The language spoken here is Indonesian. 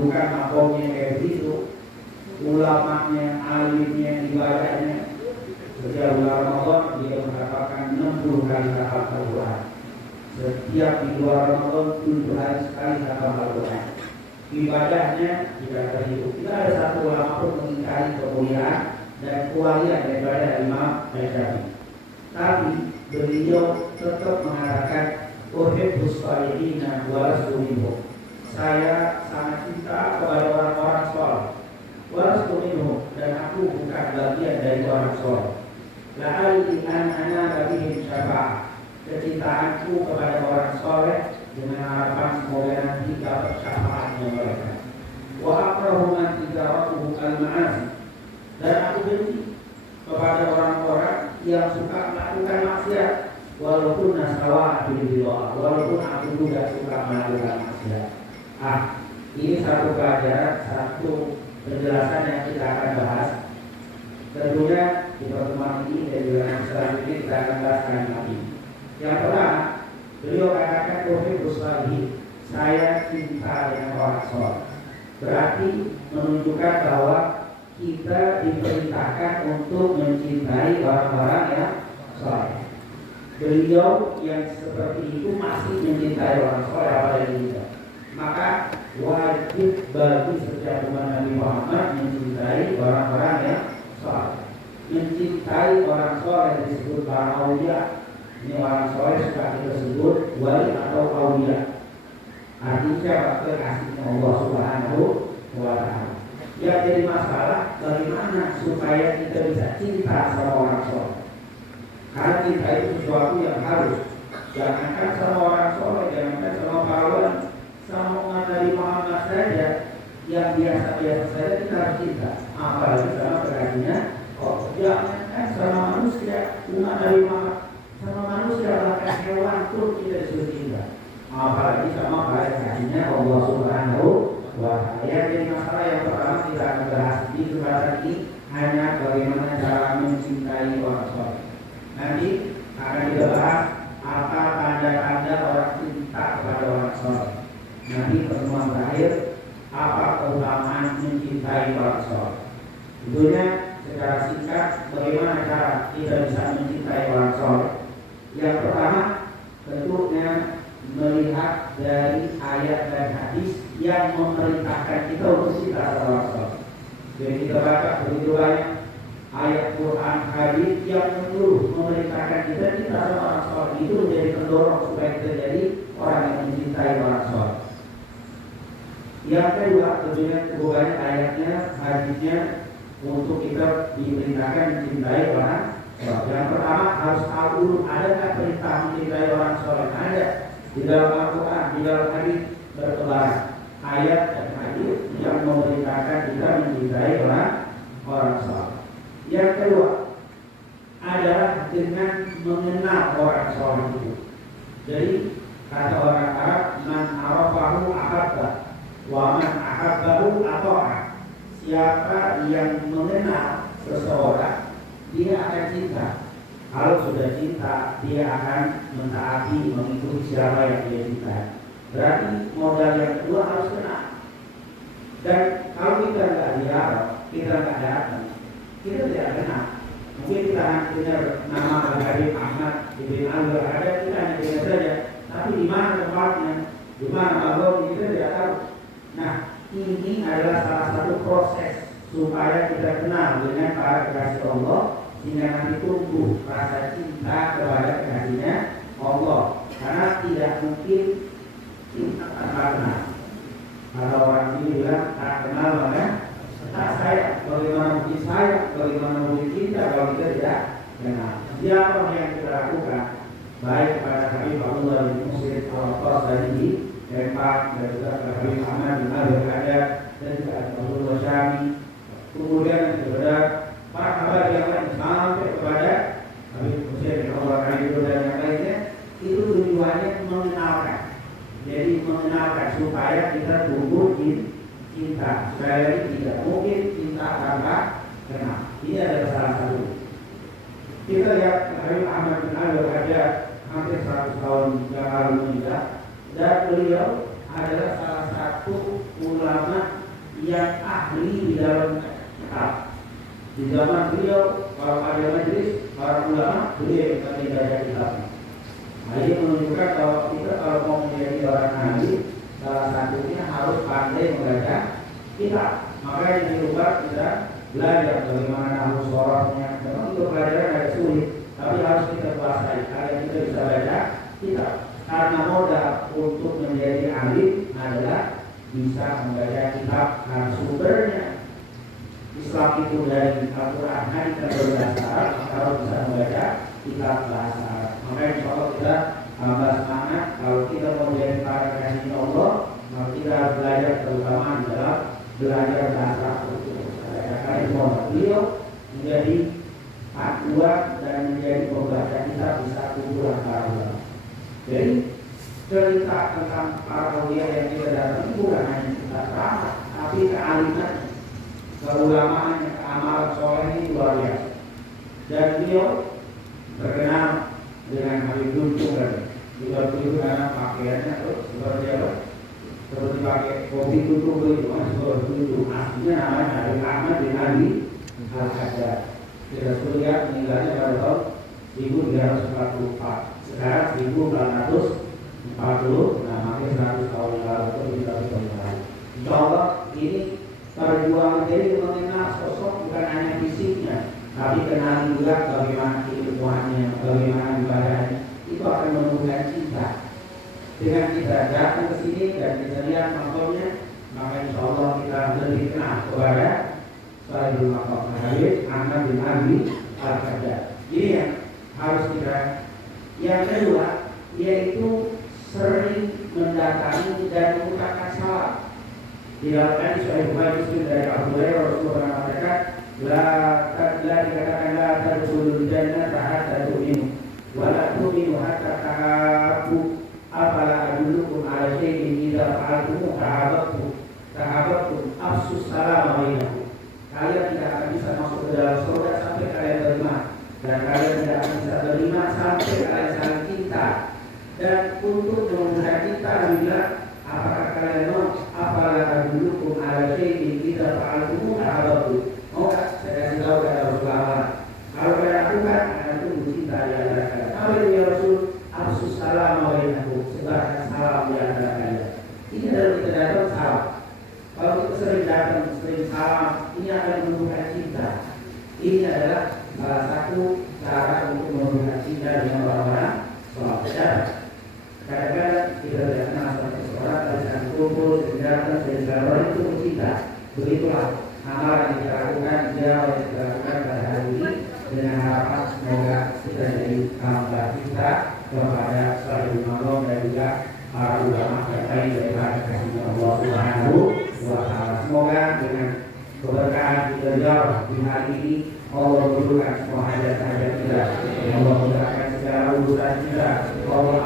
kedudukan makomnya kayak begitu, ulamanya, alimnya, ibadahnya. Setiap bulan Ramadan dia mendapatkan 60 kali hafal Al-Quran. Setiap di luar Ramadan 7 hari sekali hafal Al-Quran. Ibadahnya tidak terhitung. Tidak ada satu ulama pun mengingkari kemuliaan dan kewalian daripada Imam Syafi'i. Tapi beliau tetap mengatakan uhibbus salihina wa lastu minhum. Saya sangat cinta kepada orang-orang saleh. Wa lastu minhum, dan aku bukan bagian dari orang saleh. La'alli an anala bihim syafa'ah. Kecintaanku kepada orang saleh dengan harapan semoga nanti dapat syafaatnya mereka. Wa akrahu man tijaratuhu al-ma'asi. Dan aku benci kepada orang-orang yang suka melakukan maksiat, walaupun nasawa billah, walaupun aku juga suka melakukan maksiat. Ini satu pelajaran, satu penjelasan yang kita akan bahas. Tentunya di pertemuan ini dan juga nanti selanjutnya kita akan bahaskan lagi. Yang pertama, beliau katakan uhibbus salihin, saya cinta dengan orang saleh. Berarti menunjukkan bahwa kita diperintahkan untuk mencintai orang-orang yang saleh. Beliau yang seperti itu masih mencintai orang saleh apalagi kita. Maka wajib bagi setiap umat Nabi Muhammad mencintai orang-orang yang saleh. Mencintai orang saleh disebut para aulia. Ini orang saleh suka kita sebut wali atau aulia. Artinya kekasihnya Allah Subhanahu wa Ta'ala. Yang jadi masalah bagaimana supaya kita bisa cinta sama orang soleh. Karena cinta itu sesuatu yang harus. Jangankan sama orang soleh, jangankan sama para wali, sama umat Nabi Muhammad saja yang biasa-biasa saja kita harus cinta. Apalagi sama kekasihnya. Jangankan sama manusia, umat Nabi Muhammad, sama manusia bahkan hewan pun kita disuruh cinta. Apalagi sama kekasihnya Allah Subhanahu wa Ta'ala. Yang jadi masalah yang pertama kita akan bahas di kesempatan ini hanya bagaimana cara mencintai orang soleh. Nanti akan kita bahas apa tanda-tanda orang cinta kepada orang soleh. Nanti pertemuan terakhir apa keutamaan mencintai orang soleh. Tentunya secara singkat bagaimana cara kita bisa mencintai orang soleh. Yang pertama tentunya melihat dari ayat dan hadis yang memerintahkan kita untuk cinta sama orang soleh. Jadi kita baca begitu banyak ayat Quran, hadis yang memerintahkan kita cinta sama orang soleh. Itu menjadi pendorong supaya kita jadi orang yang mencintai orang soleh. Yang kedua tentunya cukup banyak ayatnya, hadisnya untuk kita diperintahkan mencintai orang soleh. Yang pertama harus tahu dulu ada nggak perintah mencintai orang soleh? Ada. Di dalam Al-Quran, di dalam hadis bertebaran ayat dan hadis yang memerintahkan kita mencintai orang soleh. Yang kedua adalah dengan mengenal orang soleh itu. Jadi kata orang Arab, man arafahu ahabba wa man ahabbahu ata'a. Siapa yang mengenal seseorang, dia akan cinta. Kalau sudah cinta, dia akan mentaati, mengikuti siapa yang dia cinta. Berarti modal yang kedua harus kenal. Dan kalau kita nggak lihat, kita nggak datang, kita tidak kenal. Mungkin kita hanya dengar nama Al-Habib Ahmad Ibn Al-Ada, kita hanya dengar saja. Tapi di mana tempatnya, di mana Allah kita tidak tahu. Nah, ini adalah salah satu proses supaya kita kenal dengan para kekasih Allah, sehingga nanti tumbuh rasa cinta kepada kekasihnya Allah. Karena tidak mungkin cinta tanpa kenal. Kalau orang ini bilang tak kenal maka tak sayang. Bagaimana mungkin sayang, bagaimana mungkin cinta kalau kita tidak kenal. Siapa yang kita lakukan baik kepada Habib Abdullah bin Muslim Al-Qasdani Pak dan juga Habib Ahmad bin Al-Ada dan juga Abdullah Syami, kemudian kepada para kabar yang lain sampai kepada Habib Hussein bin Allah dan yang lainnya, itu tujuannya mengenalkan. Jadi mengenalkan supaya kita tumbuh cinta. Sekali lagi tidak mungkin cinta tanpa kenal. Ini adalah salah satu. Kita lihat Habib Ahmad bin Al-Ada hampir 100 tahun yang lalu meninggal, dan beliau adalah salah satu ulama yang ahli di dalam kitab. Di zaman beliau, kalau ada majelis para ulama, beliau yang membaca kitab. Nah, ini menunjukkan kalau kita kalau mau menjadi orang ahli, salah satunya harus pandai membaca kitab. Makanya di luar kita belajar bagaimana nahwu sorofnya. Memang itu pelajaran agak sulit, tapi harus kita kuasai agar kita bisa baca kitab. Karena modal untuk menjadi alim adalah bisa membaca kitab. Nah, sumbernya Islam itu dari Al-Quran, hadis dan bahasa Arab. Kalau bisa membaca kitab bahasa Arab, maka insya Allah kita tambah semangat. Kalau kita mau menjadi para kekasih Allah, maka kita harus belajar terutama di dalam belajar bahasa Arab. Karena beliau menjadi akuat dan menjadi pembaca kitab di satu bulan para ulama. Jadi cerita tentang para ulama yang kita datangi bukan hanya cerita rahmat, tapi kealiman, keulamaan, keamalan soleh ini luar biasa. Dan beliau terkenal dengan Habib Duntung dan juga beliau karena pakaiannya seperti apa? Seperti pakai kopi tutup begitu, seperti itu. Aslinya namanya Habib Ahmad bin Ali Al-Haddad. Kita sudah lihat meninggalnya pada tahun 1344. Sekarang 1440, nah makin 100 tahun yang lalu atau 100 tahun yang lalu. Insya Allah ini perjuangan jadi mengenal sosok bukan hanya fisiknya, tapi kenal juga bagaimana keilmuannya, bagaimana ibadahnya. Itu akan menumbuhkan cinta. Dengan kita datang ke sini dan kita lihat contohnya, maka insya Allah kita lebih kenal kepada Sayyidul Maqam Habib Ahmad bin Ali Al-Haddad. Ini yang harus kita. Yang kedua, yaitu sering mendatangi dan mengucapkan salam. Di dalam hadis Sahih Bukhari Muslim dari Abu Hurairah, Rasulullah mengatakan, la dikatakan la tadkhulul jannata hatta tu'minu wa la tu'minu hatta tahabbu. Afala adullukum ala syai'in idza fa'altum tahabbtum afsus salam bainakum. Kalian tidak akan bisa masuk ke dalam surga sampai kalian beriman, dan kalian tidak akan bisa beriman sampai kalian saling cinta. Dan untuk menumbuhkan cinta, bila apakah kalian mau afala adullukum ala syai'in idza fa'altum tahabbtum. Mau tak saya kasih tahu kepada Rasulullah, kalau kalian lakukan akan tumbuh cinta di antara kalian. Apa itu ya Rasul? Afsus salam bainakum, sebarkan salam di antara kalian. Ini adalah kita datang salam. Kalau kita sering datang, sering salam, ini akan menumbuhkan cinta. Ini adalah salah satu cara untuk menumbuhkan cinta dengan orang-orang sholat. Kadang-kadang kita tidak kenal sama seseorang, tapi saat kumpul, sering datang, sering salam, itu cinta. Begitulah amalan yang kita lakukan, jauh yang kita lakukan pada hari ini, dengan harapan semoga kita jadi hamba kita kepada Sayyidul Maqam dan juga para ulama yang lain daripada kasihnya Allah Subhanahu wa Ta'ala. Semoga dengan keberkahan kita jauh di hari ini, Allah memberikan semua hajat-hajat kita, Allah memberikan segala urusan kita, Allah